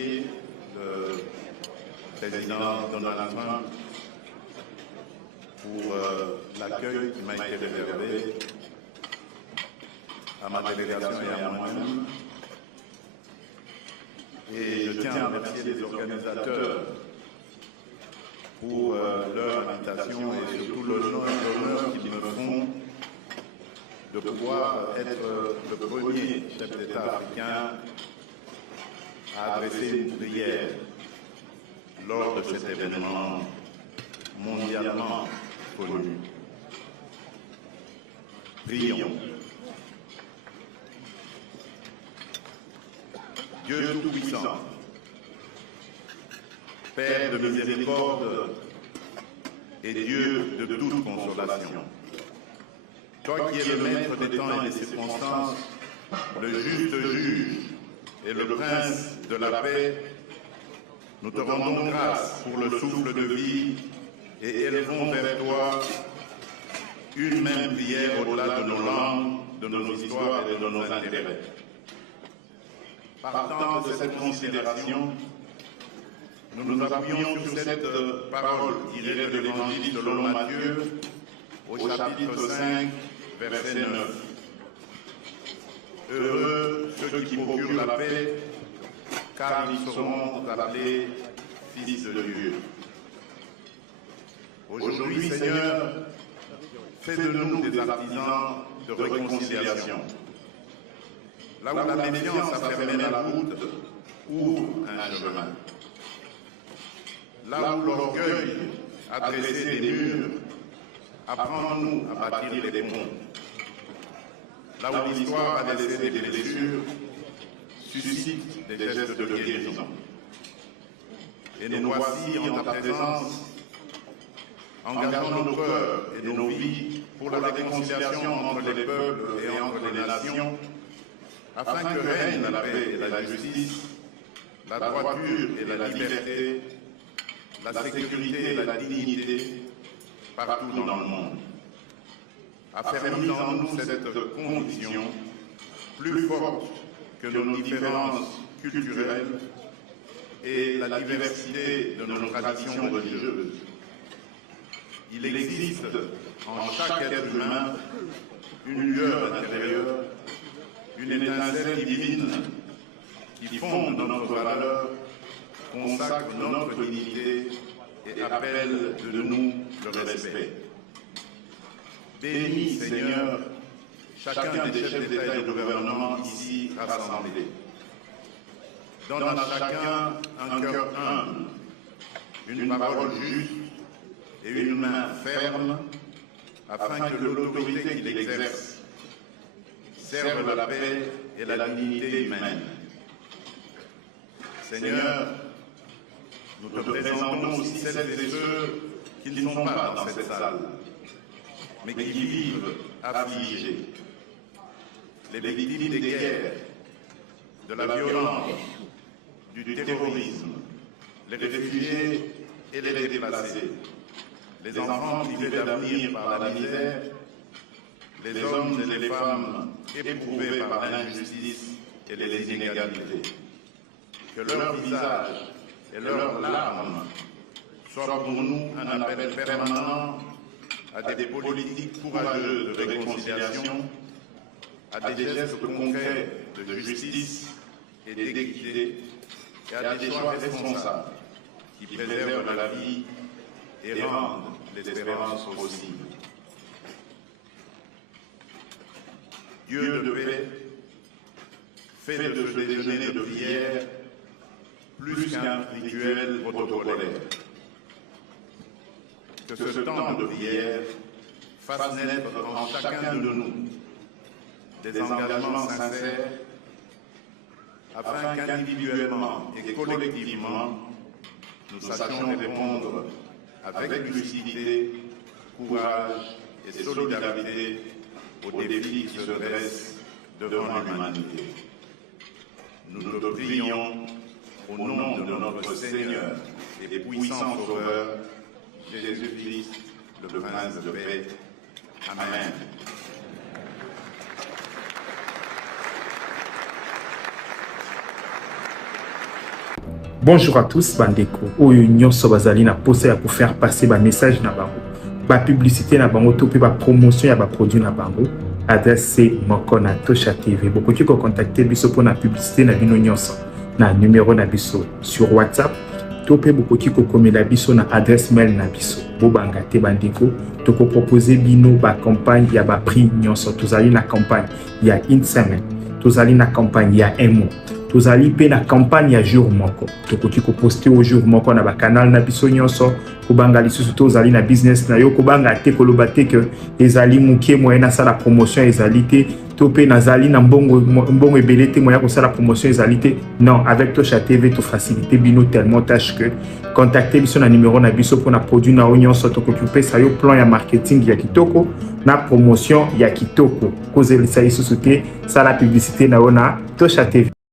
remercier le président Donald Trump pour l'accueil qui m'a été réservé à ma délégation et à moi-même. Et je tiens à remercier les organisateurs pour leur invitation et surtout l'honneur qu'ils me font de pouvoir être le premier chef d'État africain à adresser une prière lors de cet événement mondialement connu. Prions. Dieu Tout-Puissant, Père de miséricorde et Dieu de toute consolation, toi qui es le maître des temps et des circonstances, le juste juge et le prince de la paix, nous te rendons grâce pour le souffle de vie et élevons vers toi une même prière au-delà de nos langues, de nos histoires et de nos intérêts. Partant de cette considération, nous nous appuyons sur cette parole tirée de l'Évangile selon Matthieu, au chapitre 5, verset 9. Heureux ceux qui procurent la paix, car ils seront appelés fils de Dieu. Aujourd'hui, Seigneur, fais de nous des artisans de réconciliation. Là où la méfiance a fermé la route, ouvre un chemin. Là où l'orgueil a dressé des murs, apprends-nous à bâtir des ponts. Là où l'histoire a laissé des blessures, suscite des gestes de guérison. Et nous voici en ta présence, engageant nos cœurs et nos vies pour la réconciliation entre les peuples et entre les nations, afin que règne la paix et la justice, la droiture et la liberté, la sécurité et la dignité partout dans le monde. Affermis en nous cette conviction plus forte que nos différences culturelles et la diversité de nos traditions religieuses. Il existe en chaque être humain une lueur intérieure, une étincelle divine qui fonde notre valeur, consacre notre dignité et appelle de nous le respect. Bénis, Seigneur, chacun des chefs d'État et de gouvernement ici rassemblés. Donne à chacun un cœur humble, une parole juste et une main ferme, afin que l'autorité qu'il exerce serve la paix et la dignité humaine. Seigneur, nous te présentons aussi celles et ceux qui ne sont pas dans cette salle, mais qui vivent affligés. Les victimes des guerres, de la violence, du terrorisme, les réfugiés et les déplacés, les enfants privés d'avenir par la misère, les hommes et les femmes éprouvés par l'injustice et les inégalités. Que leur visage et leurs larmes soient pour nous un appel permanent à des politiques courageuses de réconciliation, à des gestes concrets de justice et d'équité, et à des choix responsables qui préservent la vie et rendent l'espérance possible. Dieu de paix, fait de ce déjeuner de prière plus qu'un rituel protocolaire. Que ce temps de prière fasse naître en chacun de nous des engagements sincères, afin qu'individuellement et collectivement, nous sachions répondre avec lucidité, courage et solidarité aux défis qui se dressent devant l'humanité. Nous te prions au nom de notre Seigneur et puissant Sauveur, Jésus-Christ, le Prince de paix. Amen. Bonjour à tous, bandeko. Oyo nyonso bazali na posa ya pour faire passer ba message na bango. Ba publicité na bango to pe ba promotion ya ba produit na bango. Adresse c'est moko na Tosha TV. Bokoki ko contacter biso pour na publicité na bino nyonso. Na numéro na biso sur WhatsApp. To pe bokoki ko komela biso na adresse mail na biso. Bobanga te bandeko. To ko proposer bino ba campagne ya ba prix nyonso. Tozali na campagne ya une semaine. Tozali na campagne ya un mois. Tozali pe na campagne ya jour moko. Tokoki ko poster au jour moko na ba canal na biso nyonso. Kobanga lisusu tozali na business na yo kobanga te koloba te que ezali mukie moyen na sala promotion ezali te to pe nazali na mbongo ebele te moyen ko sala promotion ezali te. Non, avec Tosha TV to faciliter bino tellement tâche que contacter biso na numéro na biso pour na produit na nyonso tokoki pesa yo plan ya marketing ya kitoko na promotion ya kitoko. Kozelisa lisusu te sala publicité na ona Tosha TV.